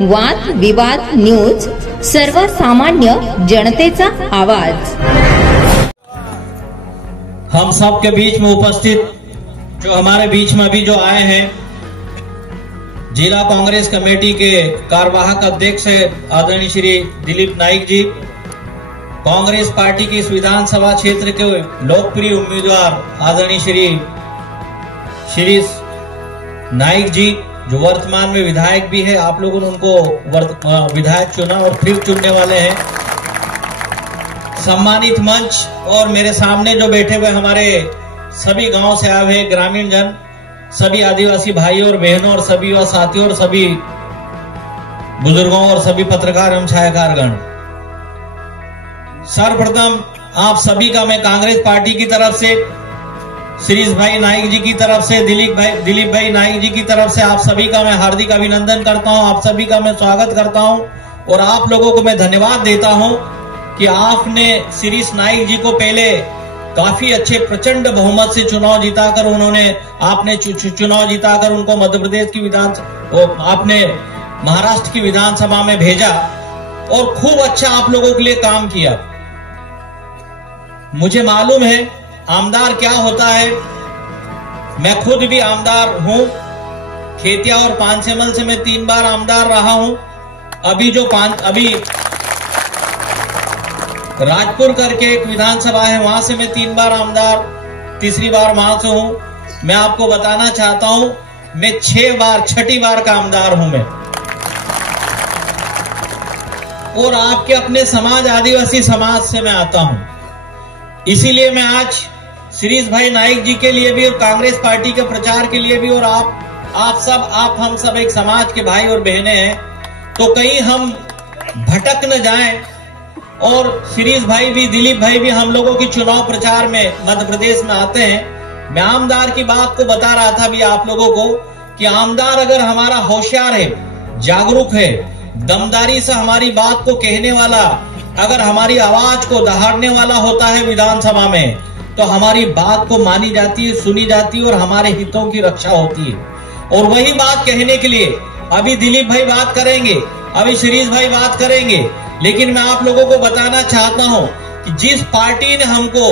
वाद विवाद न्यूज, सर्वसामान्य जनतेचा आवाज। हम सब के बीच में उपस्थित जो हमारे बीच में अभी जो आए हैं, जिला कांग्रेस कमेटी के कार्यवाहक अध्यक्ष आदरणीय श्री दिलीप नाइक जी, कांग्रेस पार्टी की इस विधानसभा क्षेत्र के लोकप्रिय उम्मीदवार आदरणीय श्री नाइक जी, जो वर्तमान में विधायक भी है, आप लोगों ने उनको विधायक चुना और फिर चुनने वाले हैं। सम्मानित मंच और मेरे सामने जो बैठे हुए हमारे सभी गांव से आए हुए ग्रामीण जन, सभी आदिवासी भाइयों और बहनों और सभी युवा साथियों और सभी बुजुर्गों और सभी पत्रकार एवं छायाकारगण, सर्वप्रथम आप सभी का मैं कांग्रेस पार्टी की तरफ से, शिरीष भाई नाइक जी की तरफ से, दिलीप भाई नाइक जी की तरफ से आप सभी का मैं हार्दिक अभिनंदन करता हूं, आप सभी का मैं स्वागत करता हूं और आप लोगों को मैं धन्यवाद देता हूं कि आपने शिरीष नाइक जी को पहले काफी अच्छे प्रचंड बहुमत से चुनाव जिताकर आपने चुनाव जिताकर उनको मध्य प्रदेश की आपने महाराष्ट्र की विधानसभा में भेजा और खूब अच्छा आप लोगों के लिए काम किया। मुझे मालूम है आमदार क्या होता है, मैं खुद भी आमदार हूं, खेतिया और पांचेमल से मैं 3 बार आमदार रहा हूं। अभी राजपुर करके एक विधानसभा है, वहां से मैं 3 बार आमदार, तीसरी बार वहां से हूं। मैं आपको बताना चाहता हूं, मैं 6 बार का आमदार हूं मैं, और आपके अपने समाज आदिवासी समाज से मैं आता हूं। इसीलिए मैं आज शिरीष भाई नाइक जी के लिए भी और कांग्रेस पार्टी के प्रचार के लिए भी, और हम सब एक समाज के भाई और बहनें हैं, तो कहीं हम भटक न जाएं। और शिरीष भाई भी, दिलीप भाई भी हम लोगों की चुनाव प्रचार में मध्य प्रदेश में आते हैं। मैं आमदार की बात को बता रहा था भी आप लोगों को कि आमदार अगर हमारा होशियार है, जागरूक है, दमदारी से हमारी बात को कहने वाला, अगर हमारी आवाज को दहाड़ने वाला होता है विधानसभा में, तो हमारी बात को मानी जाती है, सुनी जाती है और हमारे हितों की रक्षा होती है। और वही बात कहने के लिए अभी दिलीप भाई बात करेंगे, अभी शिरीष भाई बात करेंगे, लेकिन मैं आप लोगों को बताना चाहता हूं कि जिस पार्टी ने हमको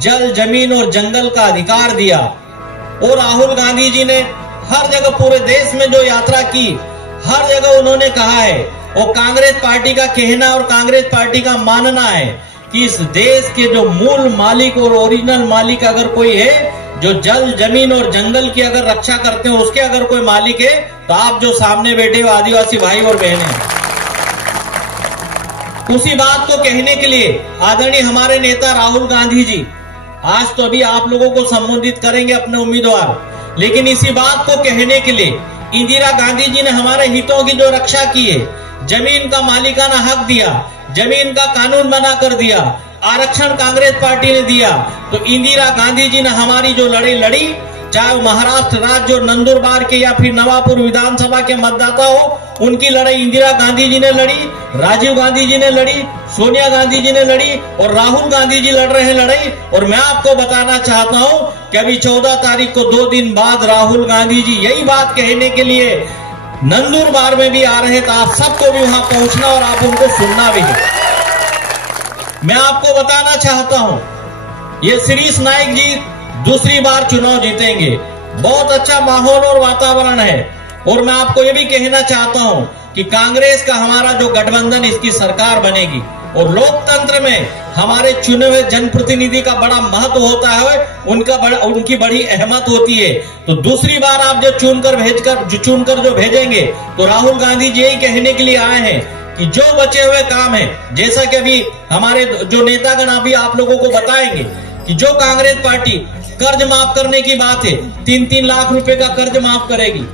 जल, जमीन और जंगल का अधिकार दिया, और राहुल गांधी जी ने हर जगह पूरे देश में जो यात्रा की, हर जगह उन्होंने कहा है, और कांग्रेस पार्टी का कहना और कांग्रेस पार्टी का मानना है कि इस देश के जो मूल मालिक और ओरिजिनल मालिक अगर कोई है, जो जल, जमीन और जंगल की अगर रक्षा करते हैं, उसके अगर कोई मालिक है, तो आप जो सामने बैठे हो आदिवासी भाई और बहनें। उसी बात को कहने के लिए आदरणीय हमारे नेता राहुल गांधी जी आज तो अभी आप लोगों को संबोधित करेंगे अपने उम्मीदवार, लेकिन इसी बात को कहने के लिए इंदिरा गांधी जी ने हमारे हितों की जो रक्षा की है, जमीन का मालिकाना हक दिया, जमीन का कानून बना कर दिया, आरक्षण कांग्रेस पार्टी ने दिया, तो इंदिरा गांधी जी ने हमारी जो लड़ाई लड़ी, चाहे महाराष्ट्र राज्य और नंदुरबार के या फिर नवापुर विधानसभा के मतदाता हो, उनकी लड़ाई इंदिरा गांधी जी ने लड़ी, राजीव गांधी जी ने लड़ी, सोनिया गांधी जी ने लड़ी और राहुल गांधी जी लड़ रहे हैं लड़ाई। और मैं आपको बताना चाहता हूं कि अभी 14 तारीख को 2 दिन बाद राहुल गांधी जी यही बात कहने के लिए नंदुरबार में भी आ रहे, तो आप सबको भी वहां पहुंचना और आप उनको सुनना भी है। मैं आपको बताना चाहता हूं, ये शिरीष नाइक जी दूसरी बार चुनाव जीतेंगे, बहुत अच्छा माहौल और वातावरण है। और मैं आपको ये भी कहना चाहता हूं कि कांग्रेस का हमारा जो गठबंधन, इसकी सरकार बनेगी और लोकतंत्र में हमारे चुने हुए जनप्रतिनिधि का बड़ा महत्व होता है, उनकी बड़ी अहमियत होती है। तो दूसरी बार आप जो चुनकर जो भेजेंगे, तो राहुल गांधी जी यही कहने के लिए आए हैं कि जो बचे हुए काम है, जैसा कि अभी हमारे जो नेतागण अभी आप लोगों को बताएंगे कि जो कांग्रेस पार्टी कर्ज माफ करने की बात है, 3-3 लाख रुपए का कर्ज माफ करेगी,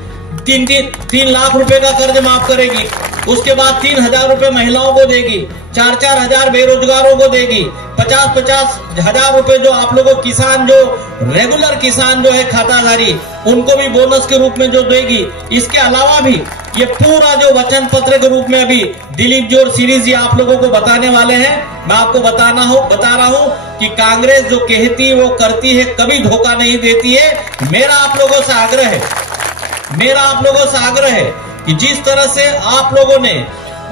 3 लाख रुपए का कर्ज माफ करेगी, उसके बाद 3,000 रुपए महिलाओं को देगी, 4-4 हजार बेरोजगारों को देगी, 50-50 हजार रुपए जो आप लोगों किसान, जो रेगुलर किसान जो है खाताधारी, उनको भी बोनस के रूप में जो देगी। इसके अलावा भी ये पूरा जो वचन पत्र के रूप में अभी दिलीप जी और शिरीष जी आप लोगों को बताने वाले हैं। मैं आपको बता रहा हूं कि कांग्रेस जो कहती है वो करती है, कभी धोखा नहीं देती है। मेरा आप लोगों से आग्रह है कि जिस तरह से आप लोगों ने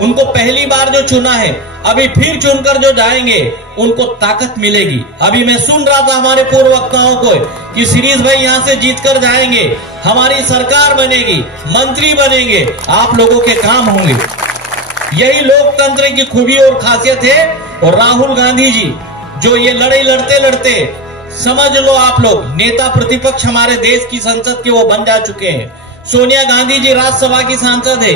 उनको पहली बार जो चुना है, अभी फिर चुनकर जो जाएंगे उनको ताकत मिलेगी। अभी मैं सुन रहा था हमारे पूर्व वक्ताओं को कि शिरीष भाई यहाँ से जीतकर जाएंगे, हमारी सरकार बनेगी, मंत्री बनेंगे, आप लोगों के काम होंगे। यही लोकतंत्र की खूबी और खासियत है। और राहुल गांधी जी जो ये लड़ाई लड़ते लड़ते, समझ लो आप लोग, नेता प्रतिपक्ष हमारे देश की संसद के वो बन जा चुके हैं। सोनिया गांधी जी राज्यसभा की सांसद है,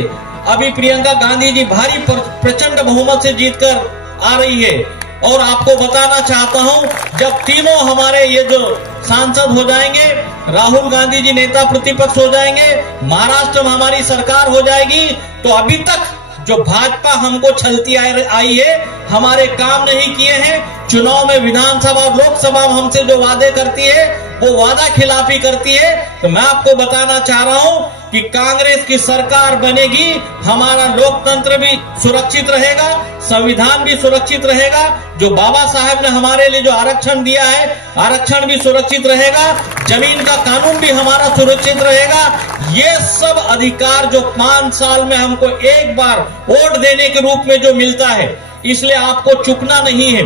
अभी प्रियंका गांधी जी भारी प्रचंड बहुमत से जीतकर आ रही है। और आपको बताना चाहता हूं, जब तीनों हमारे ये जो सांसद हो जाएंगे, राहुल गांधी जी नेता प्रतिपक्ष हो जाएंगे, महाराष्ट्र में हमारी सरकार हो जाएगी, तो अभी तक जो भाजपा हमको छलती आई है, हमारे काम नहीं किए हैं, चुनाव में विधानसभा और लोकसभा में हमसे जो वादे करती है वो वादा खिलाफी करती है। तो मैं आपको बताना चाह रहा हूं कि कांग्रेस की सरकार बनेगी, हमारा लोकतंत्र भी सुरक्षित रहेगा, संविधान भी सुरक्षित रहेगा, जो बाबा साहब ने हमारे लिए जो आरक्षण दिया है आरक्षण भी सुरक्षित रहेगा, जमीन का कानून भी हमारा सुरक्षित रहेगा। ये सब अधिकार जो 5 साल में हमको एक बार वोट देने के रूप में जो मिलता है, इसलिए आपको चुकना नहीं है।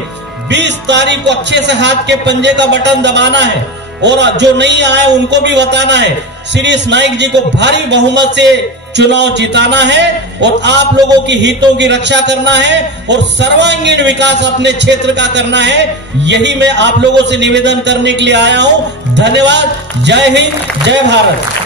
20 तारीख को अच्छे से हाथ के पंजे का बटन दबाना है और जो नहीं आए उनको भी बताना है, शिरीष नाइक जी को भारी बहुमत से चुनाव जिताना है और आप लोगों की हितों की रक्षा करना है और सर्वांगीण विकास अपने क्षेत्र का करना है। यही मैं आप लोगों से निवेदन करने के लिए आया हूं। धन्यवाद। जय हिंद, जय भारत।